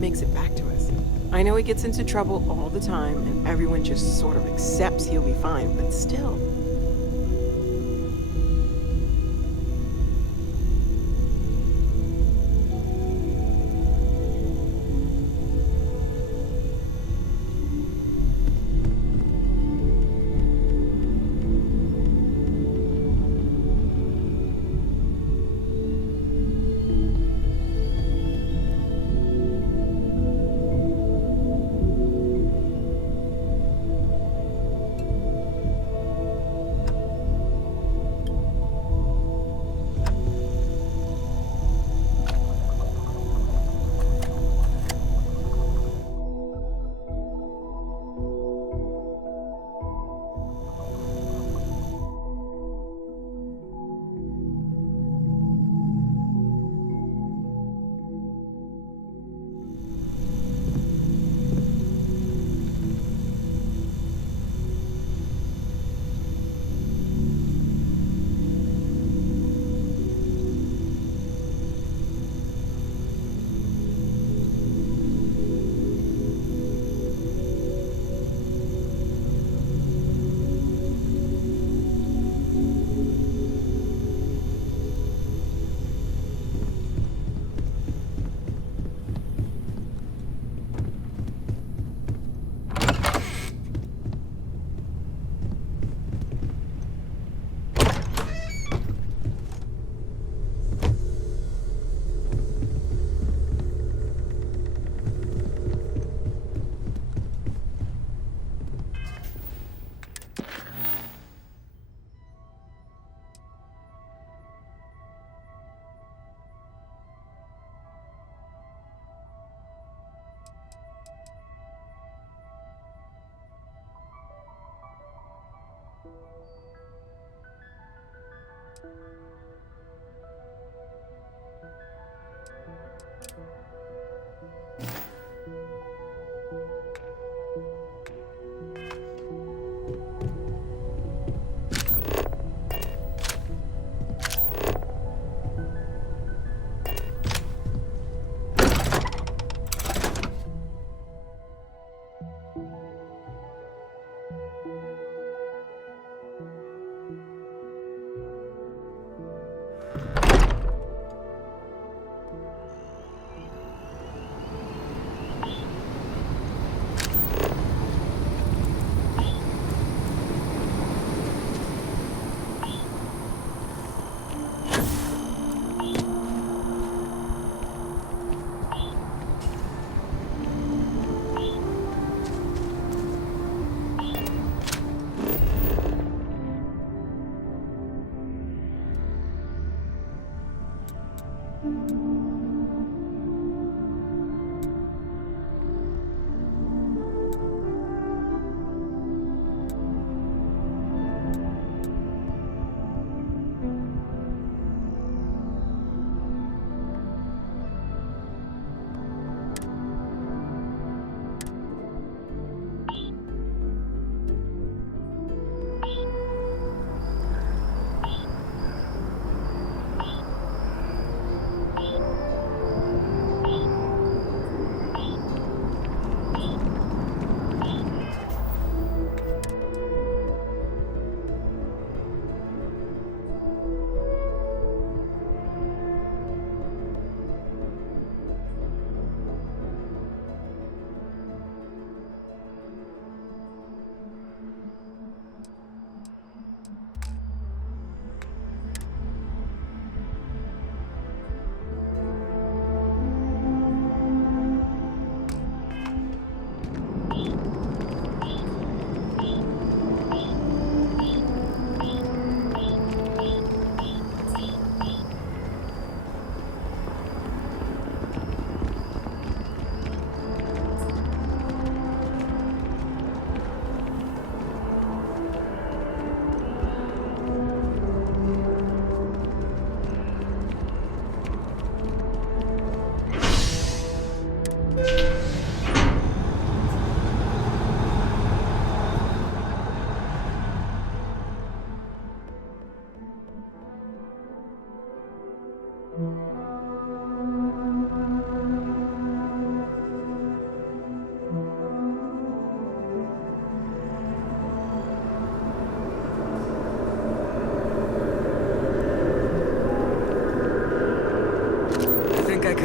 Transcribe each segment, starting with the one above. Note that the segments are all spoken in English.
makes it back to us. I know he gets into trouble all the time, and everyone just sort of accepts he'll be fine, but still.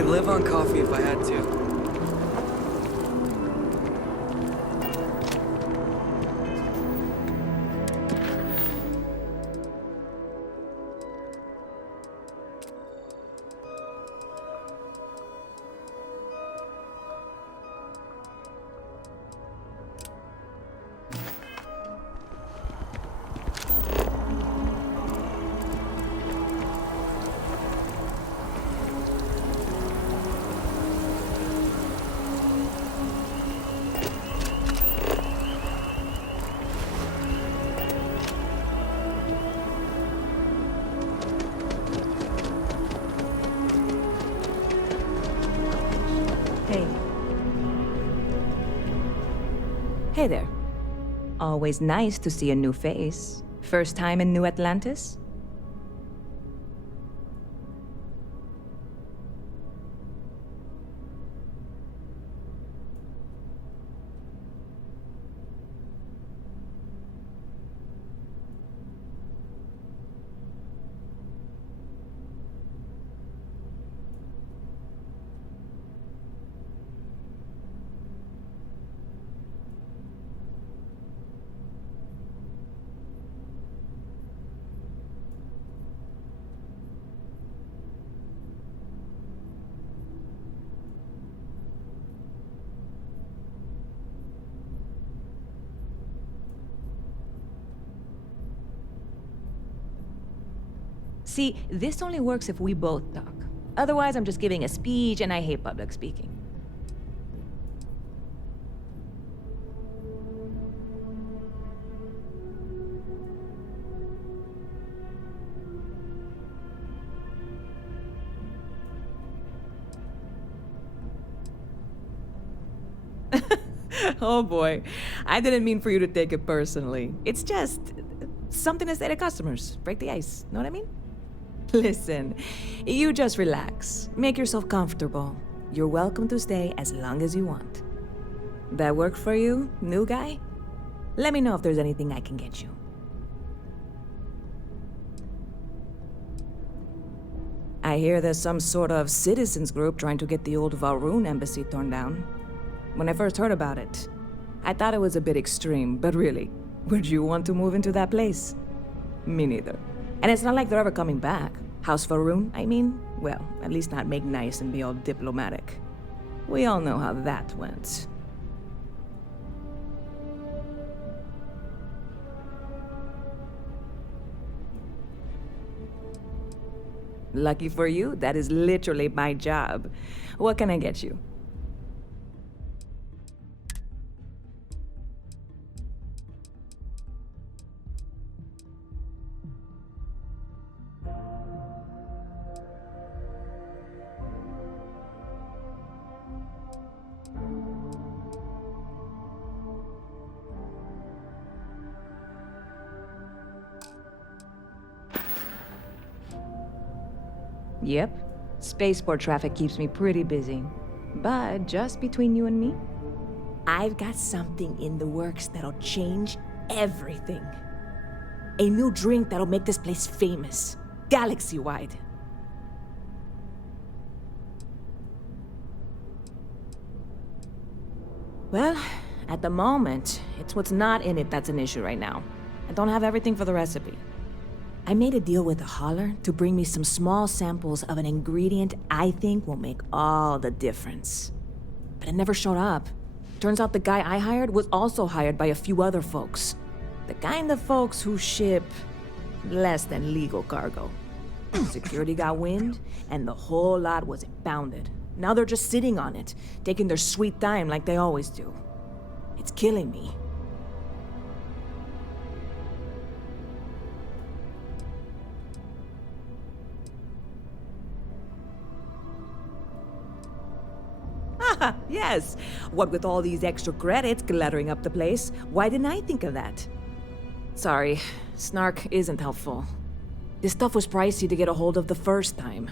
I'd live on coffee if I had to. Hey. Hey there. Always nice to see a new face. First time in New Atlantis? See, this only works if we both talk. Otherwise, I'm just giving a speech and I hate public speaking. Oh boy, I didn't mean for you to take it personally. It's just something to say to customers. Break the ice, know what I mean? Listen, you just relax. Make yourself comfortable. You're welcome to stay as long as you want. That work for you, new guy? Let me know if there's anything I can get you. I hear there's some sort of citizens group trying to get the old Valroon embassy torn down. When I first heard about it, I thought it was a bit extreme, but really, would you want to move into that place? Me neither. And it's not like they're ever coming back. House Valroon, I mean? Well, at least not make nice and be all diplomatic. We all know how that went. Lucky for you, that is literally my job. What can I get you? Yep. Spaceport traffic keeps me pretty busy. But just between you and me, I've got something in the works that'll change everything. A new drink that'll make this place famous, galaxy-wide. Well, at the moment, it's what's not in it that's an issue right now. I don't have everything for the recipe. I made a deal with a hauler to bring me some small samples of an ingredient I think will make all the difference. But it never showed up. Turns out the guy I hired was also hired by a few other folks. The kind of folks who ship less than legal cargo. Security got wind, and the whole lot was impounded. Now they're just sitting on it, taking their sweet time like they always do. It's killing me. Yes. What with all these extra credits cluttering up the place, why didn't I think of that? Sorry, snark isn't helpful. This stuff was pricey to get a hold of the first time.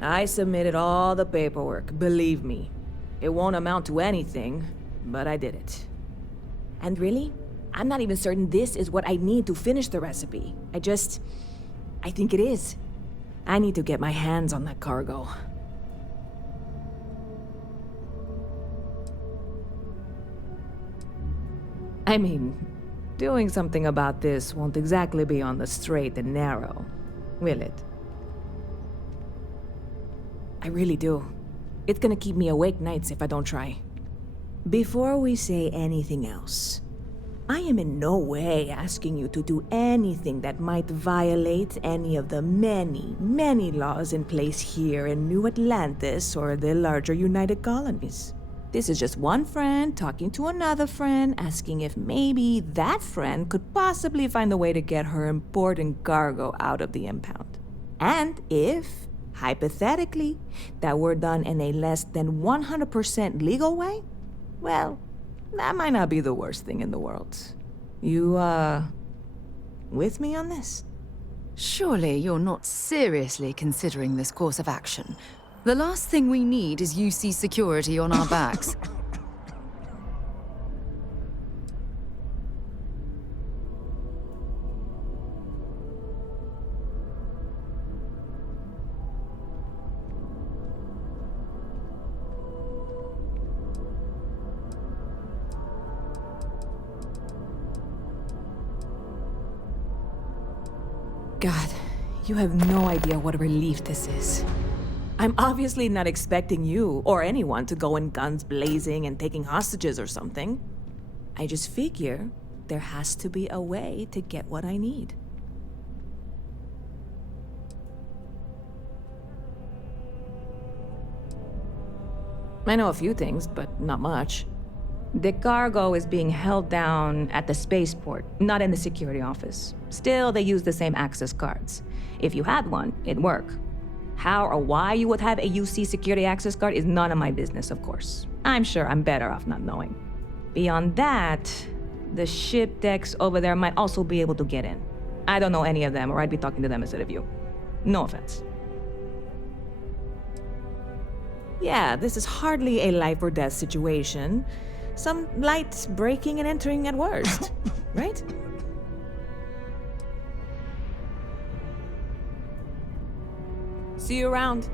I submitted all the paperwork, believe me. It won't amount to anything, but I did it. And really, I'm not even certain this is what I need to finish the recipe. I think it is. I need to get my hands on that cargo. I mean, doing something about this won't exactly be on the straight and narrow, will it? I really do. It's gonna keep me awake nights if I don't try. Before we say anything else, I am in no way asking you to do anything that might violate any of the many, many laws in place here in New Atlantis or the larger United Colonies. This is just one friend talking to another friend, asking if maybe that friend could possibly find a way to get her important cargo out of the impound. And if, hypothetically, that were done in a less than 100% legal way, well, that might not be the worst thing in the world. You, with me on this? Surely you're not seriously considering this course of action. The last thing we need is UC security on our backs. God, you have no idea what a relief this is. I'm obviously not expecting you or anyone to go in guns blazing and taking hostages or something. I just figure there has to be a way to get what I need. I know a few things, but not much. The cargo is being held down at the spaceport, not in the security office. Still, they use the same access cards. If you had one, it'd work. How or why you would have a UC security access card is none of my business, of course. I'm sure I'm better off not knowing. Beyond that, the ship decks over there might also be able to get in. I don't know any of them, or I'd be talking to them instead of you. No offense. Yeah, this is hardly a life or death situation. Some light breaking and entering at worst, right? See you around.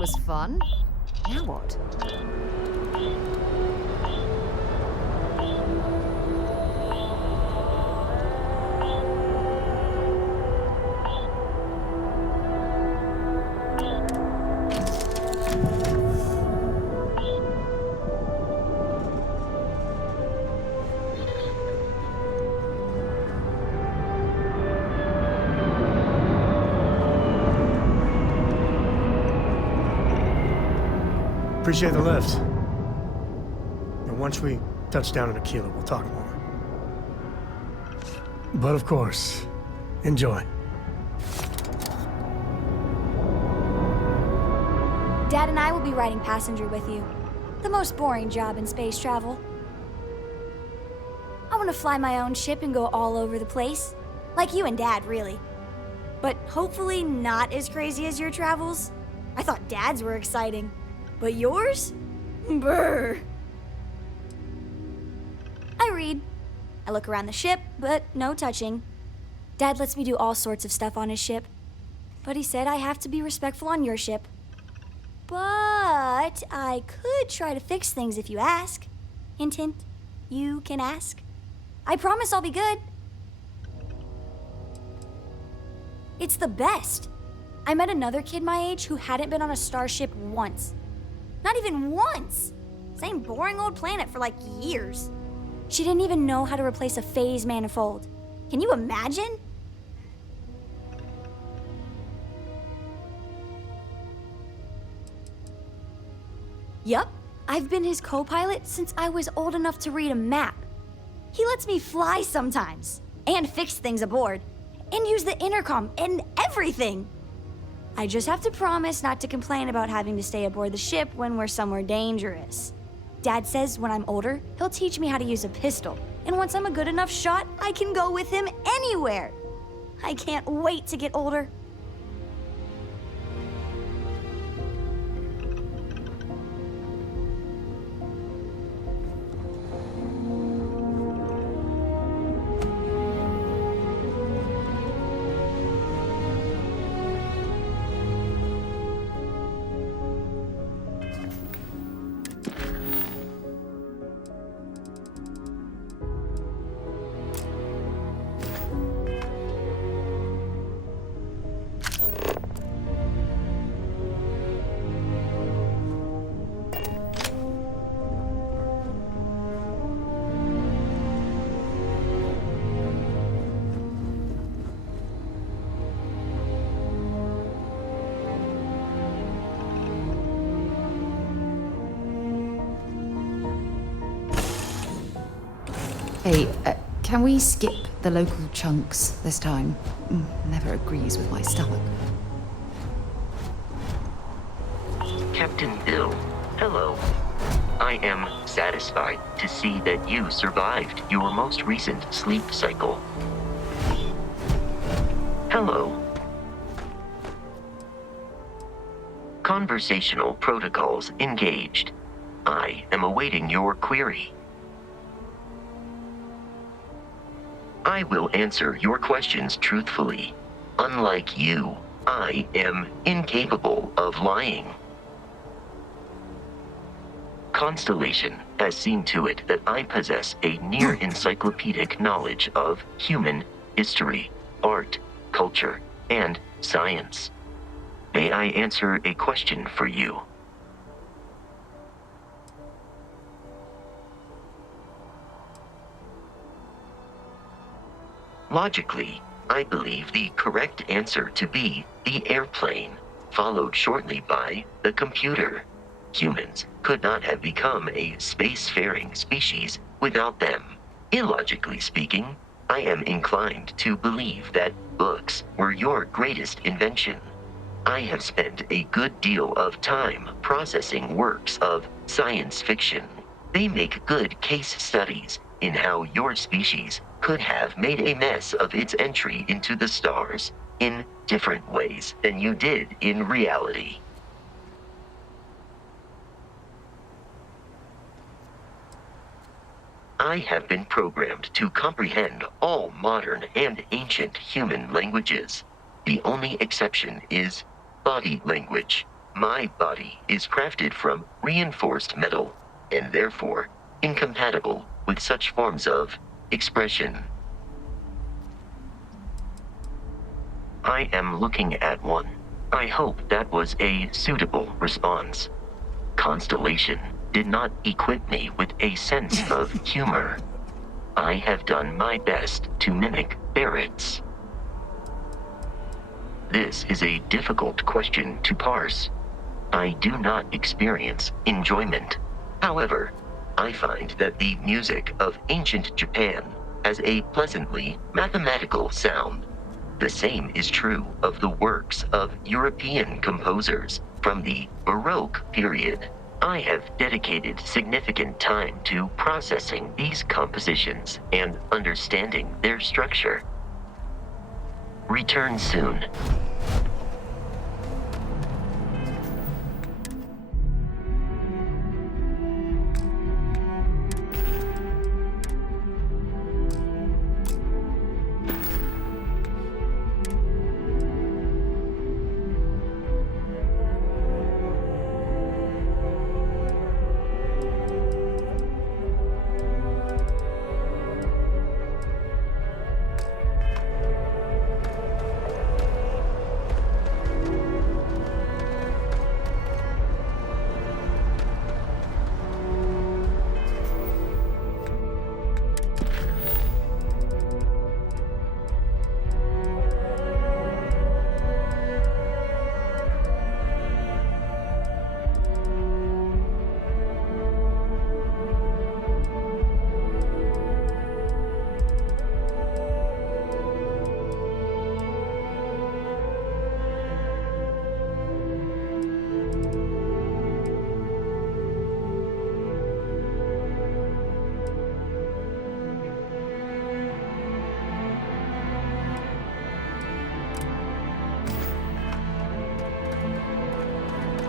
Was fun? Now what? Appreciate the lift. And once we touch down in Aquila, we'll talk more. But of course, enjoy. Dad and I will be riding passenger with you. The most boring job in space travel. I want to fly my own ship and go all over the place. Like you and Dad, really. But hopefully not as crazy as your travels. I thought Dad's were exciting. But yours? Brr. I read. I look around the ship, but no touching. Dad lets me do all sorts of stuff on his ship. But he said I have to be respectful on your ship. But I could try to fix things if you ask. Hint, hint. You can ask. I promise I'll be good. It's the best. I met another kid my age who hadn't been on a starship once. Not even once! Same boring old planet for like years. She didn't even know how to replace a phase manifold. Can you imagine? Yup, I've been his co-pilot since I was old enough to read a map. He lets me fly sometimes, and fix things aboard, and use the intercom and everything. I just have to promise not to complain about having to stay aboard the ship when we're somewhere dangerous. Dad says when I'm older, he'll teach me how to use a pistol, and once I'm a good enough shot, I can go with him anywhere. I can't wait to get older. Hey, can we skip the local chunks this time? Never agrees with my stomach. Captain Bill, hello. I am satisfied to see that you survived your most recent sleep cycle. Hello. Conversational protocols engaged. I am awaiting your query. I will answer your questions truthfully. Unlike you, I am incapable of lying. Constellation has seen to it that I possess a near-encyclopedic knowledge of human history, art, culture, and science. May I answer a question for you? Logically, I believe the correct answer to be the airplane, followed shortly by the computer. Humans could not have become a spacefaring species without them. Illogically speaking, I am inclined to believe that books were your greatest invention. I have spent a good deal of time processing works of science fiction. They make good case studies in how your species could have made a mess of its entry into the stars in different ways than you did in reality. I have been programmed to comprehend all modern and ancient human languages. The only exception is body language. My body is crafted from reinforced metal, and therefore incompatible with such forms of expression. I am looking at one. I hope that was a suitable response. Constellation did not equip me with a sense of humor. I have done my best to mimic Barrett's. This is a difficult question to parse. I do not experience enjoyment. However, I find that the music of ancient Japan has a pleasantly mathematical sound. The same is true of the works of European composers from the Baroque period. I have dedicated significant time to processing these compositions and understanding their structure. Return soon.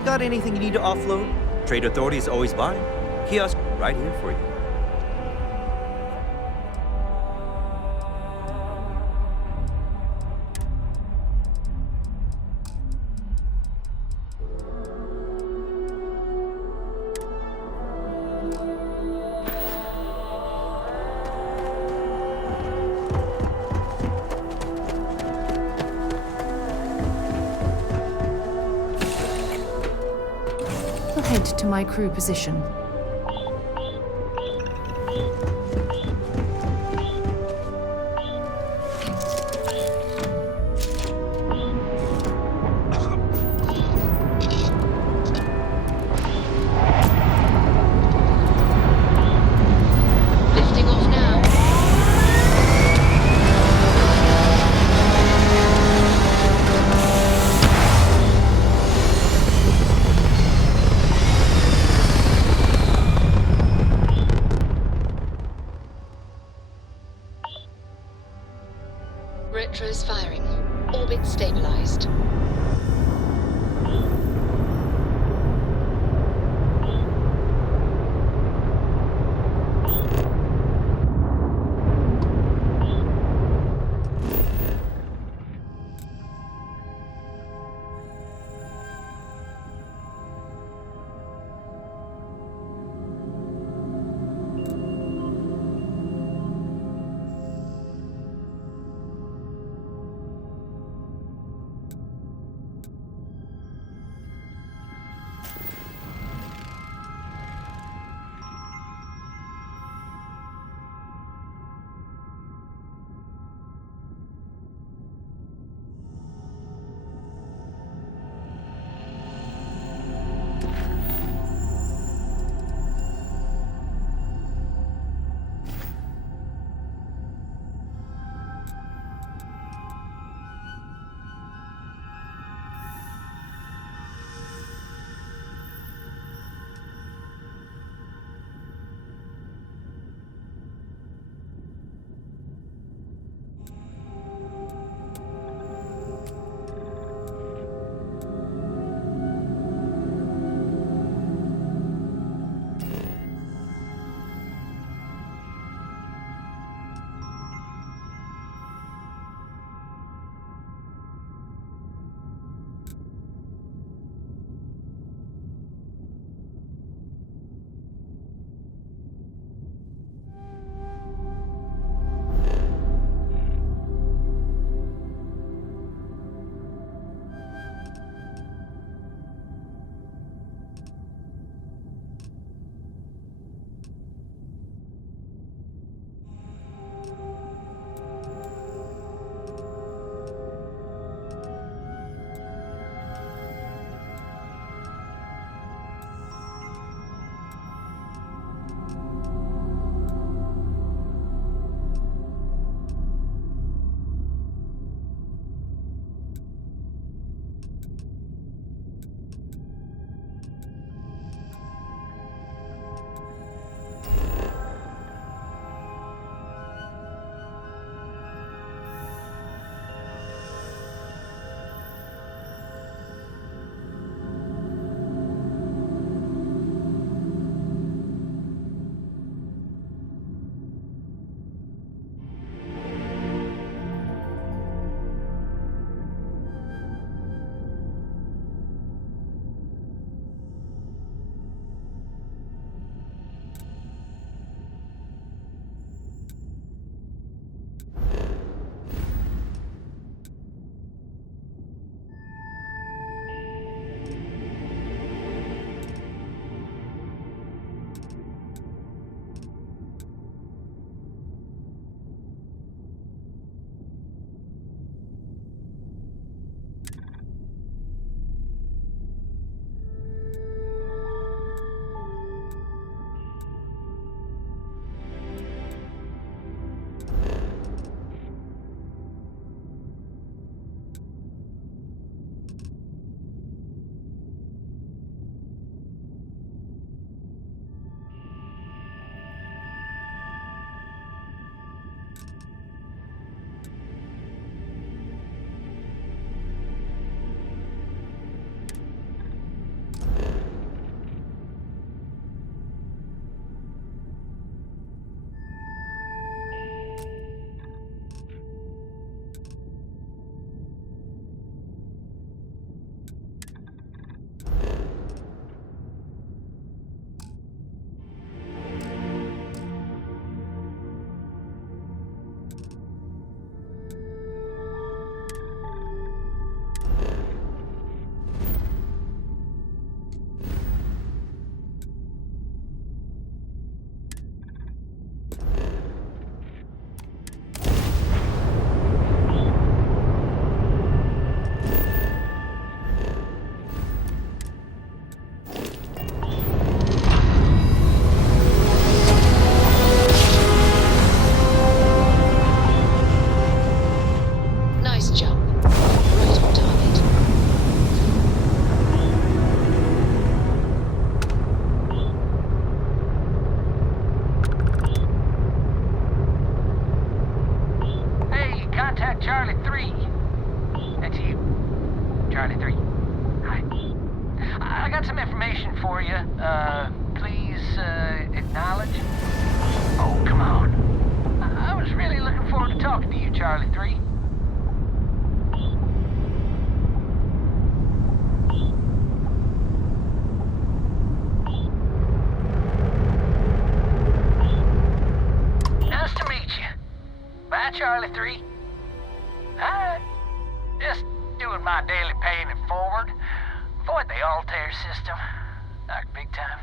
Got anything you need to offload? Trade Authority is always buying. Kiosk right here for you. Head to my crew position. Lifting off now. Retros firing. Orbit stabilized. got some information for you. Please, acknowledge. Oh, come on. I was really looking forward to talking to you, Charlie 3. Nice to meet you. Bye, Charlie 3. Alright. Just doing my daily paying it forward. Avoid the Altair system. Like big time.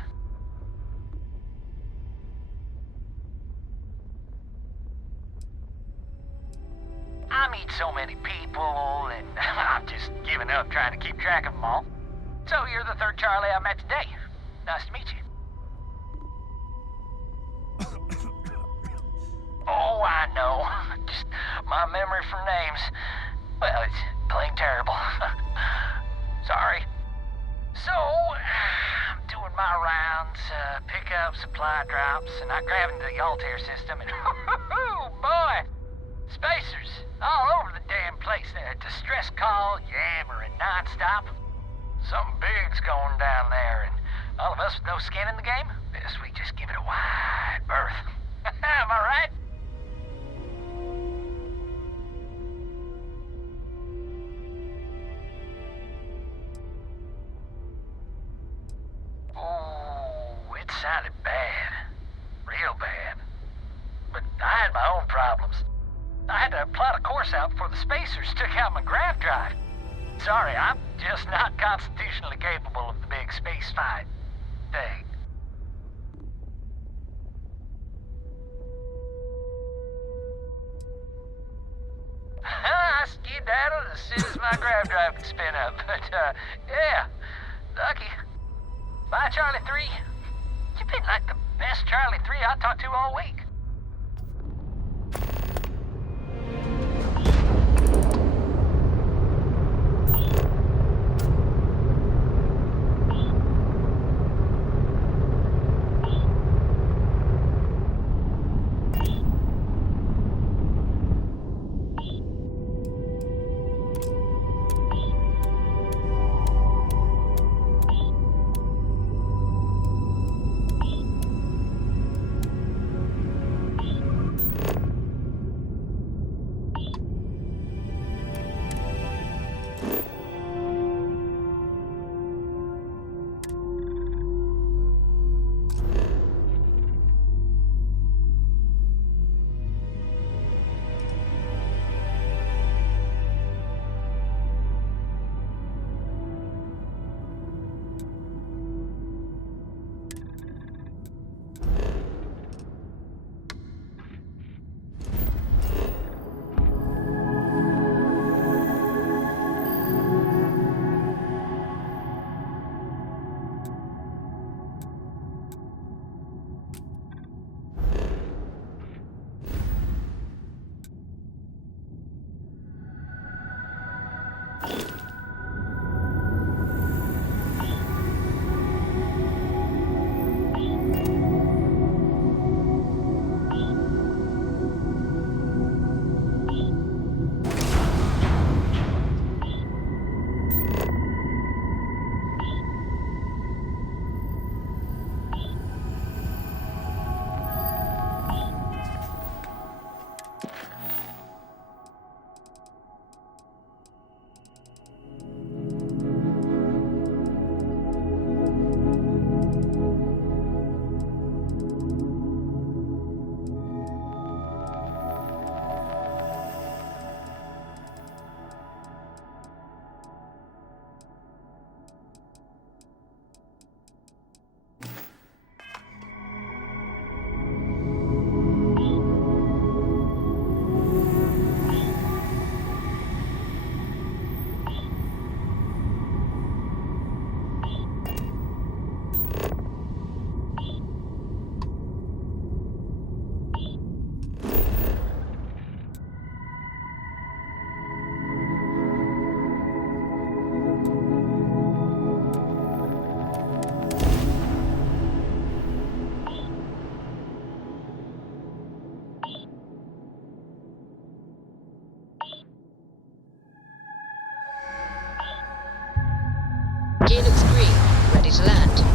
I meet so many people, and I'm just giving up trying to keep track of them all. So you're the third Charlie I met today. Nice to meet you. Oh, I know. Just my memory for names. Well, it's plain terrible. Sorry. So, I'm doing my rounds, pick up supply drops, and I grab into the Altair system, and boy, spacers all over the damn place. Distress call, yammering nonstop. Something big's going down there, and all of us with no skin in the game, best we just give it a wide berth. Am I right? Oh, it sounded bad. Real bad. But I had my own problems. I had to plot a course out before the spacers took out my grav drive. Sorry, I'm just not constitutionally capable of the big space fight thing. I skedaddled as soon as my grav drive could spin up, but, yeah, lucky. Bye, Charlie 3. You've been like the best Charlie 3 I talked to all week. Gear looks green. ready to land.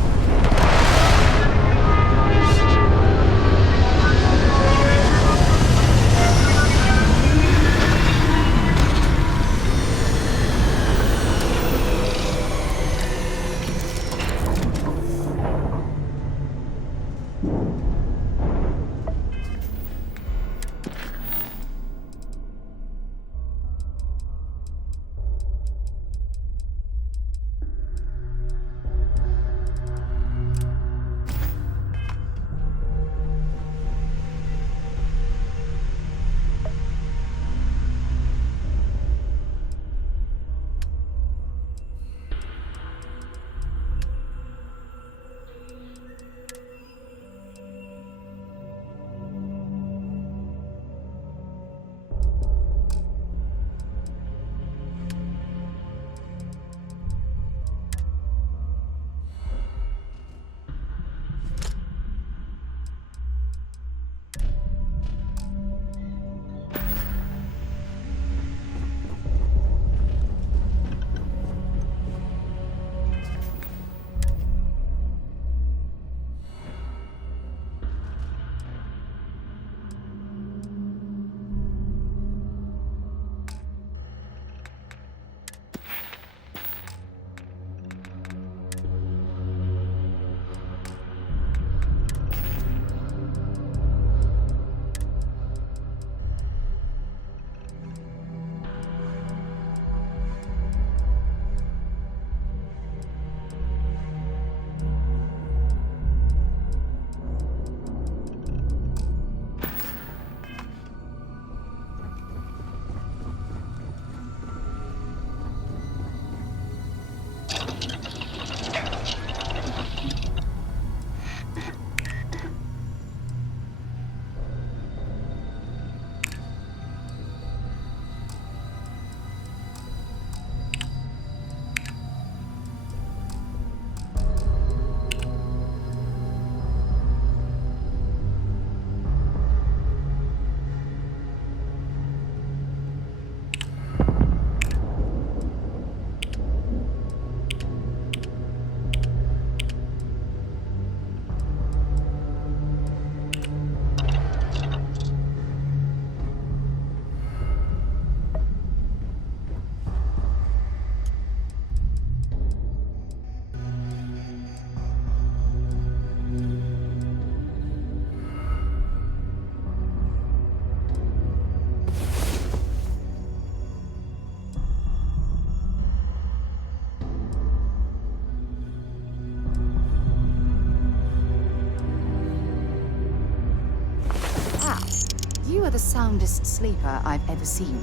You are the soundest sleeper I've ever seen.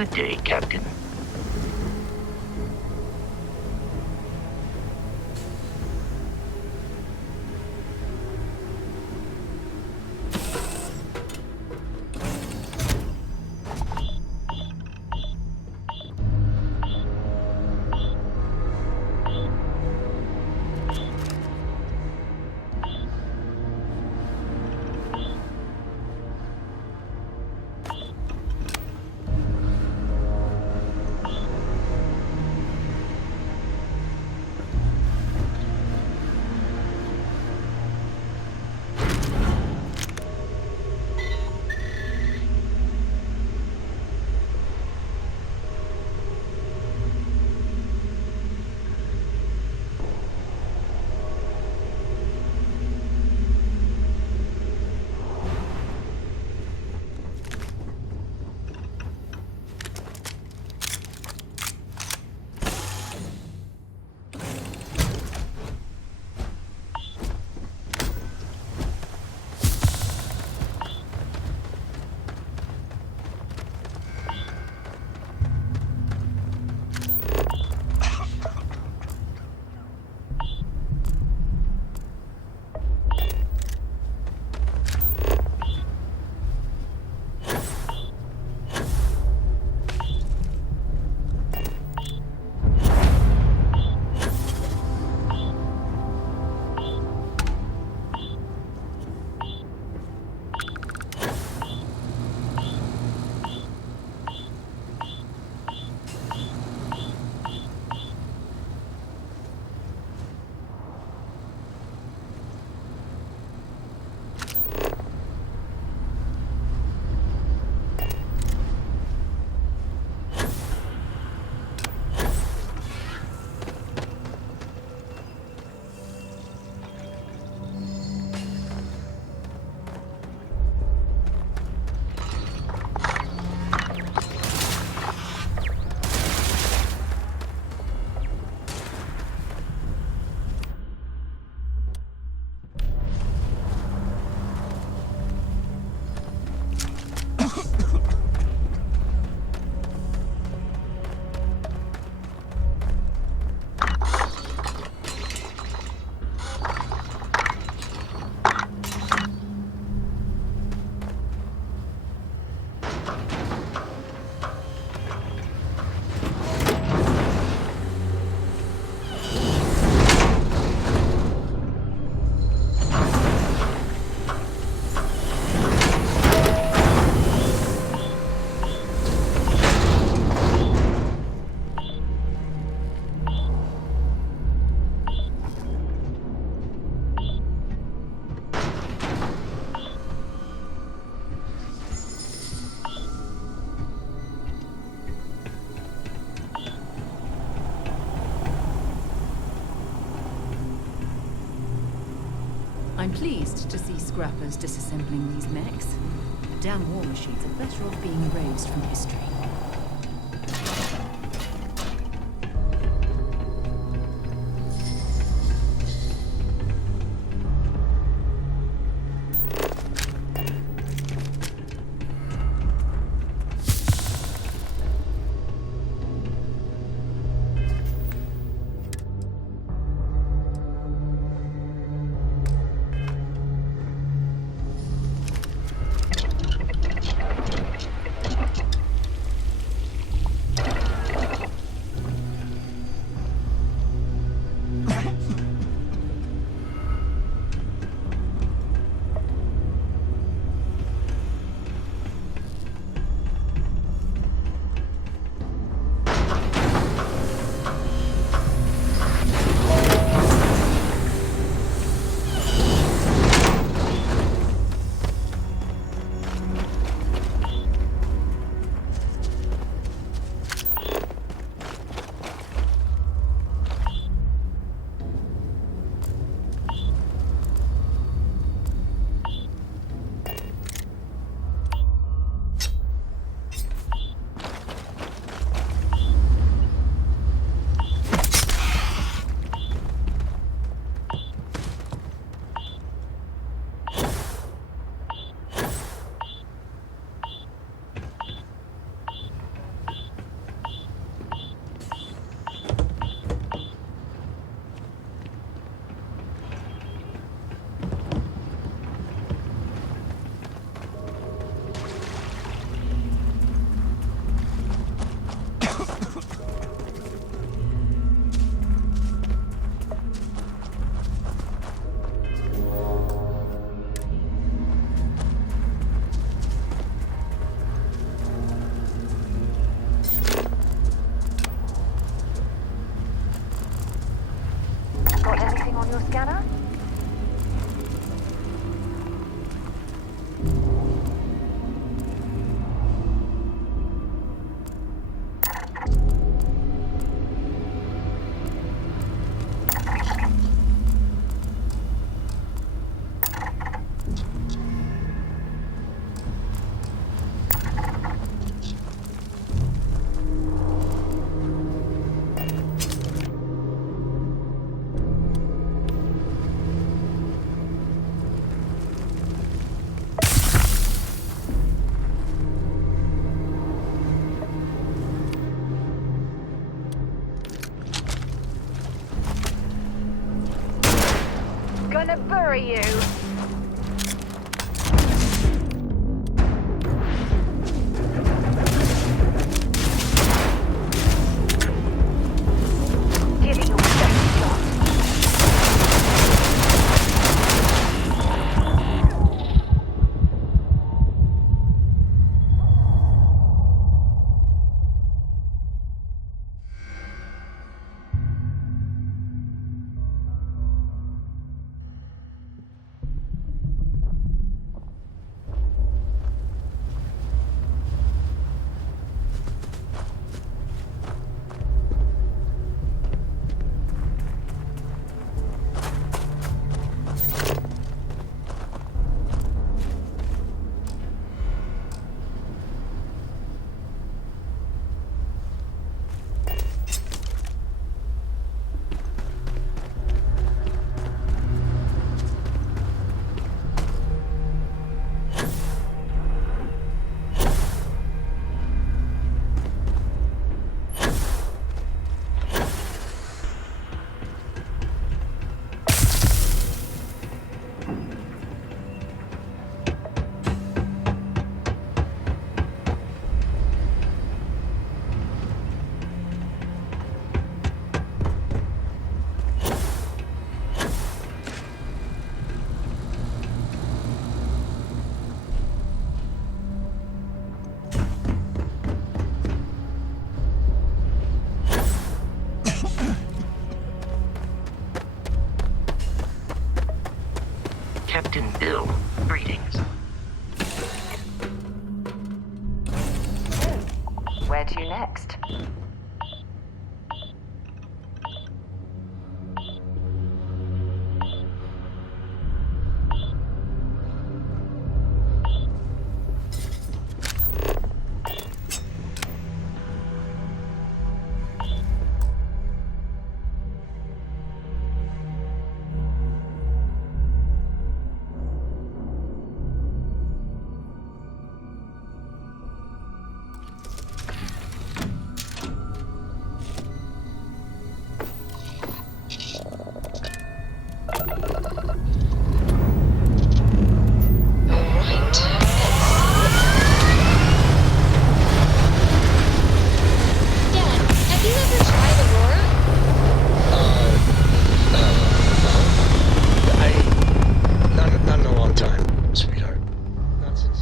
Good day, Captain. I'm pleased to see scrappers disassembling these mechs. Damn war machines are better off being erased from history. gonna bury you. Giving you a second shot. Captain Bill, greetings. Where to next?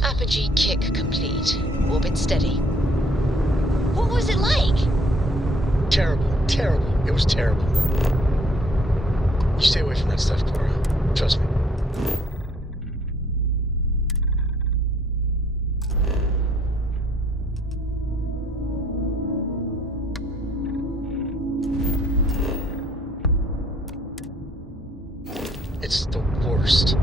Apogee kick complete. Orbit steady. What was it like? Terrible. Terrible. It was terrible. You stay away from that stuff, Cora. Trust me. It's the worst.